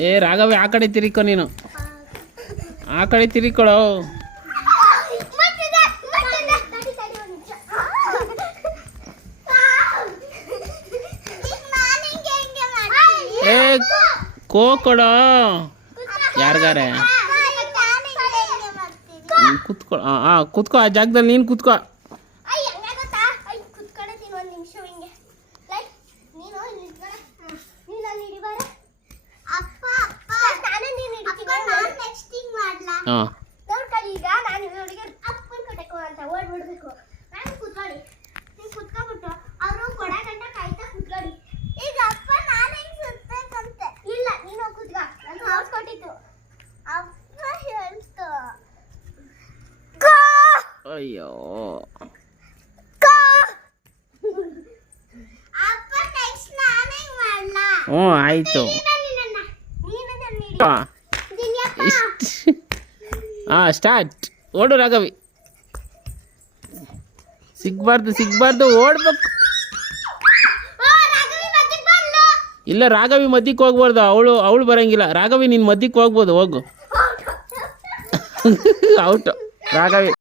ಏ ರಾಘವಿ ಆ ಕಡೆ ತಿರ್ಕೊ ನೀನು ಆ ಕಡೆ ತಿರ್ಕೊಳೋ ಏ ಕೋ ಕೊಡೋ ಯಾರಿಗಾರೆ ಕುತ್ಕೊ ಕುತ್ಕೋ ಆ ಜಾಗದಲ್ಲಿ ನೀನು ಕುತ್ಕೋ ಹಾಂ ಅಯ್ಯೋ ಹ್ಞೂ ಆಯಿತು ಹಾಂ ಸ್ಟಾರ್ಟ್ ಓಡು ರಾಘವಿ ಸಿಗ್ಬಾರ್ದು ಓಡ್ಬೇಕು ಇಲ್ಲ ರಾಘವಿ ಮಧ್ಯಕ್ಕೆ ಹೋಗ್ಬಾರ್ದು ಅವಳು ಬರಂಗಿಲ್ಲ ರಾಘವಿ ನೀನು ಮಧ್ಯಕ್ಕೆ ಹೋಗ್ಬೋದು ಹೋಗು ಔಟು ರಾಘವಿ